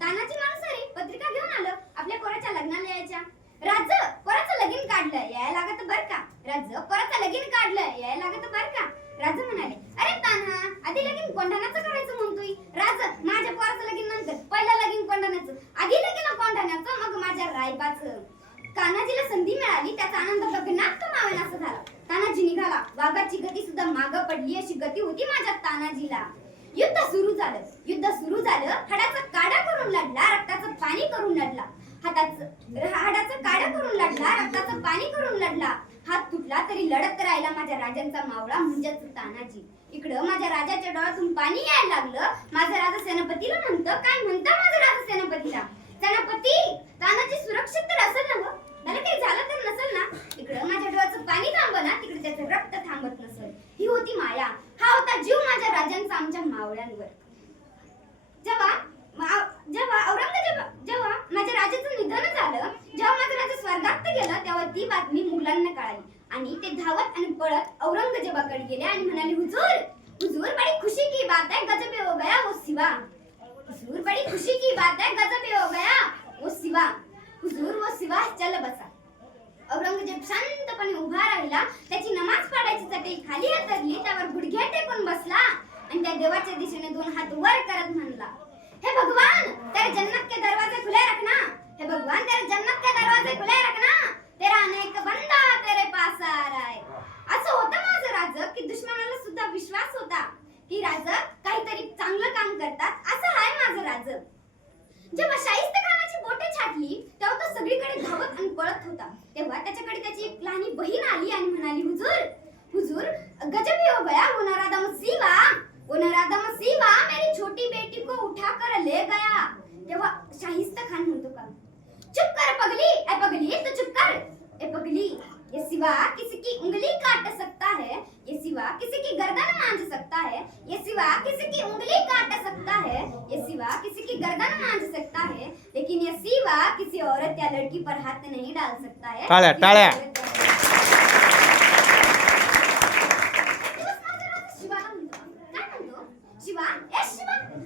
तानाजी माणसारी पत्रिका घेऊन आलं आपल्या पोराच्या लग्नाला यायच्या. राज पोराचं लगीन काढलं यायला लागत बर का. राज पोराचं लगीन काढलं यायला लागत बर का. राज म्हणाले अरे तान्हा आधी लगीन कोंढाण्याचं करायचं म्हणतोय. राज माझ्या पोराचं लगीन नंतर पहिलं लगीन कोंढाण्याचं आधी लगीन कोंढाण्याचं मग माझ्या रायबाचं. तानाजीला संधी मिळाली त्याचा आनंद गगनात कमावेनासा झाला. तानाजी निघाला वाघाची गती सुद्धा मागं पडली अशी गती होती माझ्या तानाजीला. युद्ध सुरू झालं हाडाचा काढा करून लढला रक्ताचं पाणी करून लढला. हाडाचं काढा करून लढला रक्ताचं पाणी करून लढला. हात तुटला तरी लढत राहिला माझ्या राजांचा मावळा म्हणजेच तानाजी. इकडं माझ्या राजाच्या डोळ्यातून पाणी यायला लागलं. माझा राजा सेनापतीला म्हणतं काय म्हणतं माझा राजा सेनापतीला. सेनापती तानाजी सुरक्षित तर असेल ना ग. त्याला काही झालं तर नसेल ना. इकडं माझ्या डोळ्याचं पाणी थांबना तिकडे त्याचं रक्त थांबत नसेल. ही होती माया. हा होता जीव माझ्या राजांचा आमच्या मावळ्यांवर. जेव्हा माझ्या राजाचं निधन झालं जेव्हा माझं राजा स्वर्गात गेलं तेव्हा ती बातमी मुलांना कळाली आणि ते धावत आणि पळत औरंगजेबाकडे गेले आणि म्हणाले हुजूर बड़ी खुशी की बात है गजब हो गया वो सिवा. हुजूर बड़ी खुशी की बात है गजब हो गया वो सिवा. हुजूर वो सिवा चल बसा. औरंगजेब शांतपणे उभा राहिला. त्याची नमाज पडायची चटई खाली हातरली त्यावर गुडघे टेकून बसला आणि त्या देवाच्या दिशेने दोन हात वर करत म्हणला हे भगवान तेरे जन्नत के दरवाजे खुले रखना. हे भगवान तेरे जन्नत के दरवाजे खुले रखना. तेरा अनेक बंदा तेरे पास आ रहा है. असं होतं माझं राज की दुश्मनाला सुद्धा विश्वास होता की राज काहीतरी चांगलं काम करतात असं आहे माझं राज. जेव्हा शाहिस्ते खानाची बोटे छाटली तेव्हा तो सगळीकडे धावत आणि पळत होता. तेव्हा त्याच्याकडे त्याची एक लहानी बहीण आली आणि म्हणाली हुजूर गजब हो गया वो नरादम सीवा मेरी छोटी बेटी को उठा कर ले गया. तेव्हा शाहिस्ता खान म्हणतो का चुप कर पगली तो चुप कर. ए पगली ये सिवा किसी की उंगली काट सकता है. ये सिवा किसी की गर्दन मांझ सकता है. ये सिवा किसी की उंगली काट सकता है. ये सिवा किसी की गर्दन मांझ सकता है. लेकिन ये सिवा किसी औरत या लड़की पर हाथ नहीं डाल सकता है. टाळ्या शिवा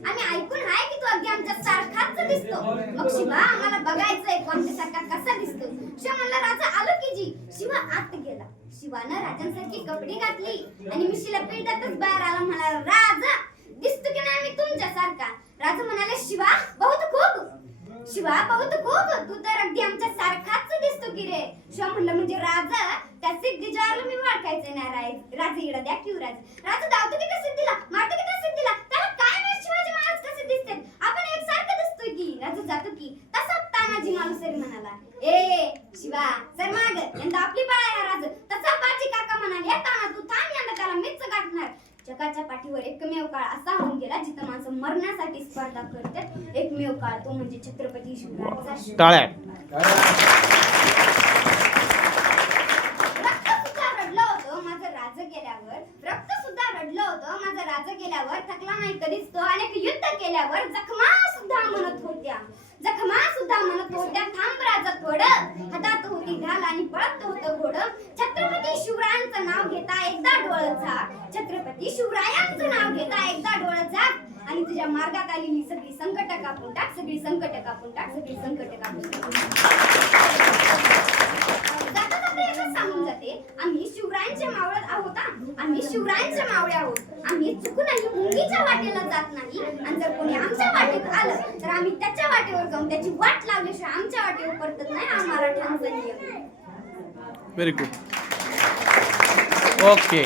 आम्ही ऐकून आहे की तू अगदी आमच्या सारखाच दिसतो. मग शिवा आम्हाला बघायचंय कोणत्या सारखा कसा दिसतो. शिवा म्हणला राजा आलो की जी. शिवा आत गेला. शिवानं राजांसारखी कपडे घातली आणि मिशीला पेटतच बाहेर आला. म्हणाला राजा दिसतो की नाही मी तुमच्या सारखा. राजा म्हणाले शिवा बहुत खूप तू तर अगदी आमच्या सारखाच दिसतो की रे. शिवा म्हणलं म्हणजे राजा त्या सिद्धीजारला मी ओळखायचं नाही. राजा इकडे द्या की राजा धावतो की त्या सिद्धीला मारतो की त्या सिद्धीला. त्याला काय माहित शिवाजी महाराज कसे दिसतात. आपण एकसारखं दिसतोय की. राजा जातो की तसा तानाजी मालुसरी म्हणाला ए शिवा सर माग यंदा आपली पाळा आहे राज. तसा बाजी काका म्हणाले ताना तू थांब यंदा त्याला मीच गाठणार. जगाच्या पाठीवर एकमेव काळ असा होऊन गेला जिथं माणसं मरण्यासाठी स्पर्धा करतात. एकमेव काळ तो म्हणजे छत्रपती शिवरायांचा. टाळ्या रक्त सुद्धा रडलं होतं माझं राज गेल्यावर थकला नाही कधीच तो. अनेक युद्ध केल्यावर जखमा सुद्धा म्हणत होत्या थांब राजा थोडं. हातात होती ढाल आणि पळत होतं घोडं. छत्रपती शिवरायांचं नाव घेता एकदा डोळं झाक. छत्रपती शिवरायांचं नाव घेता एकदा डोळं झाक. आणि तुझ्या मार्गात आलेली सगळी संकट कापून टाक. सांगून जाते आम्ही शिवरायांच्या मावळे आहोत. आम्ही चुकूनही मुंगीच्या वाटेला जात नाही. आणि जर कोणी आमच्या वाटेत आलं तर आम्ही त्याच्या वाटेवर जाऊन त्याची वाट लावल्याशिवाय आमच्या वाटेवर परतत नाही. हा मराठ्यांचा नियम. Very good. ओके.